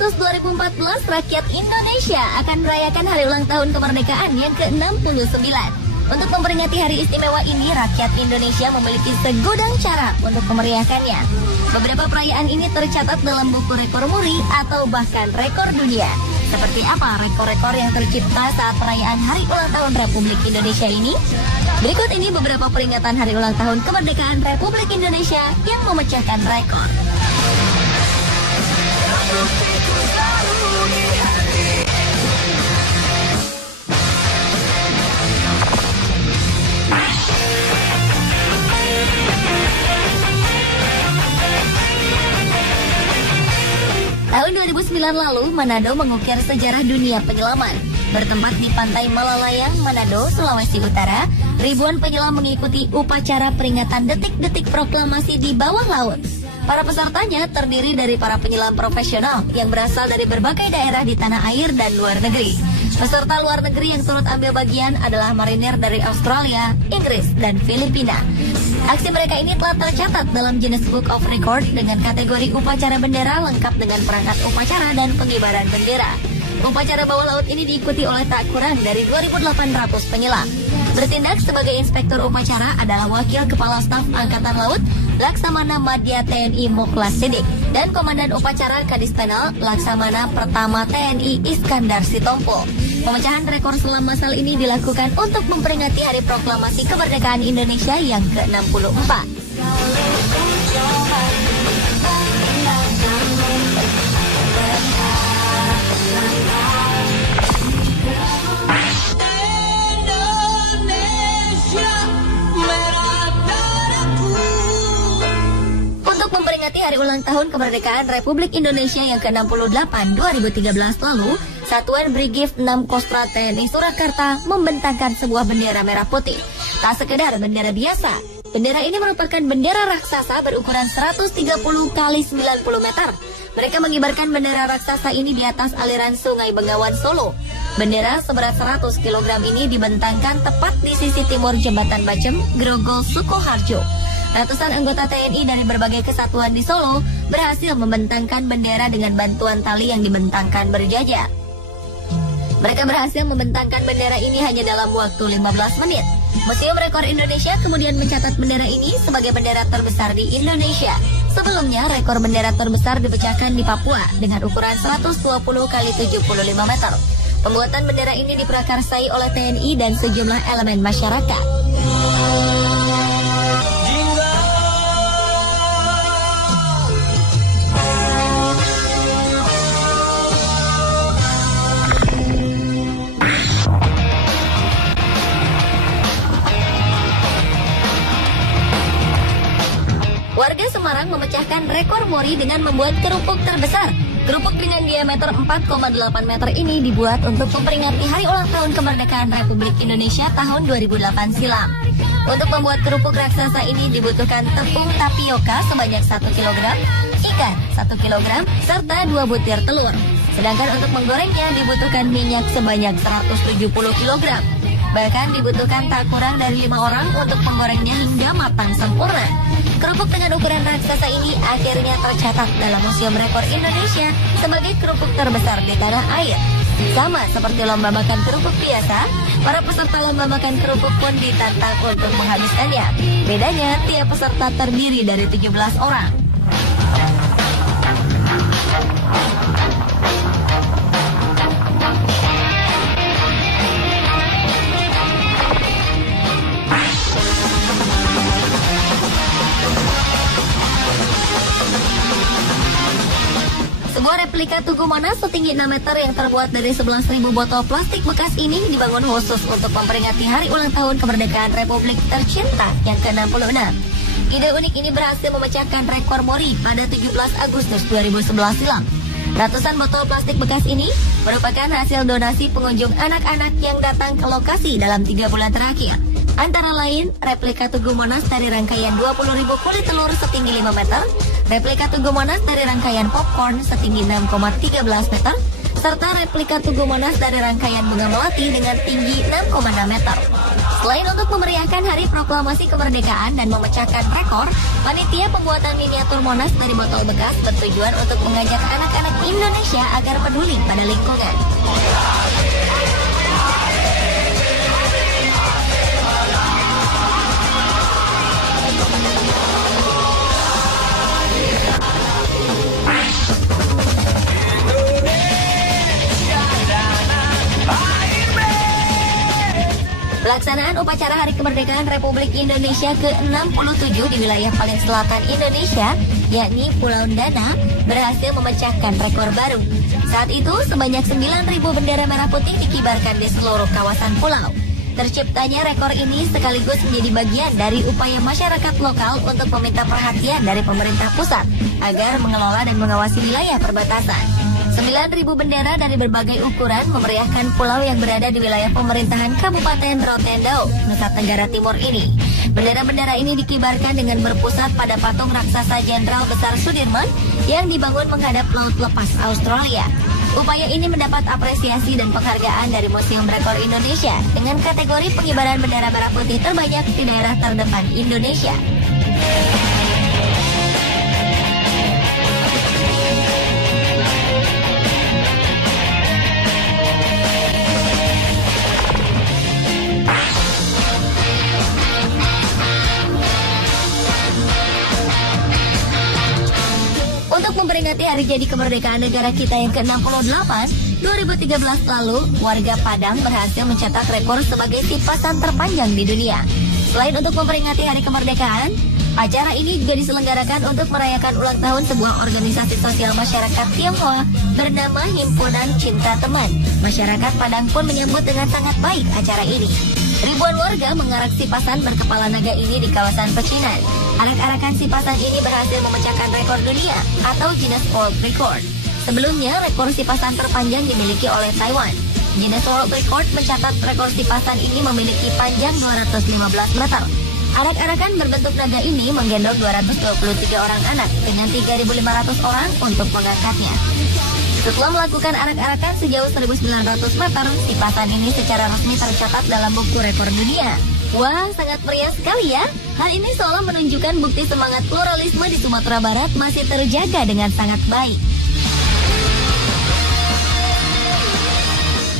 Agustus 2014, rakyat Indonesia akan merayakan hari ulang tahun kemerdekaan yang ke-69. Untuk memperingati hari istimewa ini, rakyat Indonesia memiliki segudang cara untuk memeriahkannya. Beberapa perayaan ini tercatat dalam buku rekor muri atau bahkan rekor dunia. Seperti apa rekor-rekor yang tercipta saat perayaan hari ulang tahun Republik Indonesia ini? Berikut ini beberapa peringatan hari ulang tahun kemerdekaan Republik Indonesia yang memecahkan rekor. Tahun 2009 lalu, Manado mengukir sejarah dunia penyelaman. Bertempat di pantai Malalayang, Manado, Sulawesi Utara, ribuan penyelam mengikuti upacara peringatan detik-detik proklamasi di bawah laut. Para pesertanya terdiri dari para penyelam profesional yang berasal dari berbagai daerah di tanah air dan luar negeri. Peserta luar negeri yang turut ambil bagian adalah marinir dari Australia, Inggris, dan Filipina. Aksi mereka ini telah tercatat dalam Guinness Book of Record dengan kategori upacara bendera lengkap dengan perangkat upacara dan pengibaran bendera. Upacara bawah laut ini diikuti oleh tak kurang dari 2.800 penyelam. Bertindak sebagai inspektur upacara adalah Wakil Kepala Staf Angkatan Laut Laksamana Madya TNI Moklas Sidik dan Komandan Upacara Kadispenal Laksamana Pertama TNI Iskandar Sitompul. Pemecahan rekor selam massal ini dilakukan untuk memperingati Hari Proklamasi Kemerdekaan Indonesia yang ke-64. Memperingati hari ulang tahun kemerdekaan Republik Indonesia yang ke-68 2013 lalu, Satuan Brigif 6 Kostrat TNI Surakarta membentangkan sebuah bendera merah putih. Tak sekedar bendera biasa, bendera ini merupakan bendera raksasa berukuran 130 x 90 meter. Mereka mengibarkan bendera raksasa ini di atas aliran Sungai Bengawan Solo. Bendera seberat 100 kg ini dibentangkan tepat di sisi timur Jembatan Bacem, Grogol, Sukoharjo. Ratusan anggota TNI dari berbagai kesatuan di Solo berhasil membentangkan bendera dengan bantuan tali yang dibentangkan berjajar. Mereka berhasil membentangkan bendera ini hanya dalam waktu 15 menit. Museum Rekor Indonesia kemudian mencatat bendera ini sebagai bendera terbesar di Indonesia. Sebelumnya, rekor bendera terbesar dipecahkan di Papua dengan ukuran 120 x 75 meter. Pembuatan bendera ini diprakarsai oleh TNI dan sejumlah elemen masyarakat. Warga Semarang memecahkan rekor muri dengan membuat kerupuk terbesar. Kerupuk dengan diameter 4,8 meter ini dibuat untuk memperingati Hari Ulang Tahun Kemerdekaan Republik Indonesia tahun 2008 silam. Untuk membuat kerupuk raksasa ini dibutuhkan tepung tapioka sebanyak 1 kg, ikan 1 kg, serta 2 butir telur. Sedangkan untuk menggorengnya dibutuhkan minyak sebanyak 170 kg. Bahkan dibutuhkan tak kurang dari 5 orang untuk menggorengnya hingga matang sempurna. Kerupuk dengan ukuran raksasa ini akhirnya tercatat dalam Museum Rekor Indonesia sebagai kerupuk terbesar di tanah air. Sama seperti lomba makan kerupuk biasa, para peserta lomba makan kerupuk pun ditantang untuk menghabiskannya. Bedanya, tiap peserta terdiri dari 17 orang. Sebuah replika Tugu Monas setinggi 6 meter yang terbuat dari 11.000 botol plastik bekas ini dibangun khusus untuk memperingati Hari Ulang Tahun Kemerdekaan Republik tercinta yang ke-66. Ide unik ini berhasil memecahkan rekor muri pada 17 Agustus 2011 silam. Ratusan botol plastik bekas ini merupakan hasil donasi pengunjung anak-anak yang datang ke lokasi dalam 3 bulan terakhir. Antara lain, replika Tugu Monas dari rangkaian 20.000 kulit telur setinggi 5 meter, replika Tugu Monas dari rangkaian popcorn setinggi 6,13 meter, serta replika Tugu Monas dari rangkaian bunga melati dengan tinggi 6,6 meter. Selain untuk memeriahkan Hari Proklamasi Kemerdekaan dan memecahkan rekor, panitia pembuatan miniatur Monas dari botol bekas bertujuan untuk mengajak anak-anak Indonesia agar peduli pada lingkungan. Pelaksanaan upacara Hari Kemerdekaan Republik Indonesia ke-67 di wilayah paling selatan Indonesia, yakni Pulau Dana, berhasil memecahkan rekor baru. Saat itu, sebanyak 9.000 bendera merah putih dikibarkan di seluruh kawasan pulau. Terciptanya rekor ini sekaligus menjadi bagian dari upaya masyarakat lokal untuk meminta perhatian dari pemerintah pusat agar mengelola dan mengawasi wilayah perbatasan. 9.000 bendera dari berbagai ukuran memeriahkan pulau yang berada di wilayah pemerintahan Kabupaten Rotendo, Nusa Tenggara Timur ini. Bendera-bendera ini dikibarkan dengan berpusat pada patung raksasa Jenderal Besar Sudirman yang dibangun menghadap Laut Lepas Australia. Upaya ini mendapat apresiasi dan penghargaan dari Museum Rekor Indonesia dengan kategori pengibaran bendera merah putih terbanyak di daerah terdepan Indonesia. Untuk memperingati hari jadi kemerdekaan negara kita yang ke-68, 2013 lalu, warga Padang berhasil mencetak rekor sebagai sipasan terpanjang di dunia. Selain untuk memperingati hari kemerdekaan, acara ini juga diselenggarakan untuk merayakan ulang tahun sebuah organisasi sosial masyarakat Tionghoa bernama Himpunan Cinta Teman. Masyarakat Padang pun menyambut dengan sangat baik acara ini. Ribuan warga mengarak sipasan berkepala naga ini di kawasan pecinan. Arak-arakan sipasan ini berhasil memecahkan rekor dunia atau Guinness World Record. Sebelumnya, rekor sipasan terpanjang dimiliki oleh Taiwan. Guinness World Record mencatat rekor sipasan ini memiliki panjang 215 meter. Arak-arakan berbentuk naga ini menggendong 223 orang anak dengan 3.500 orang untuk mengangkatnya. Setelah melakukan arak-arakan sejauh 1.900 meter, sipasan ini secara resmi tercatat dalam buku rekor dunia. Wah, sangat meriah sekali ya. Hal ini seolah menunjukkan bukti semangat pluralisme di Sumatera Barat masih terjaga dengan sangat baik.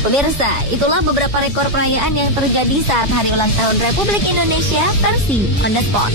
Pemirsa, itulah beberapa rekor perayaan yang terjadi saat hari ulang tahun Republik Indonesia versi On The Spot.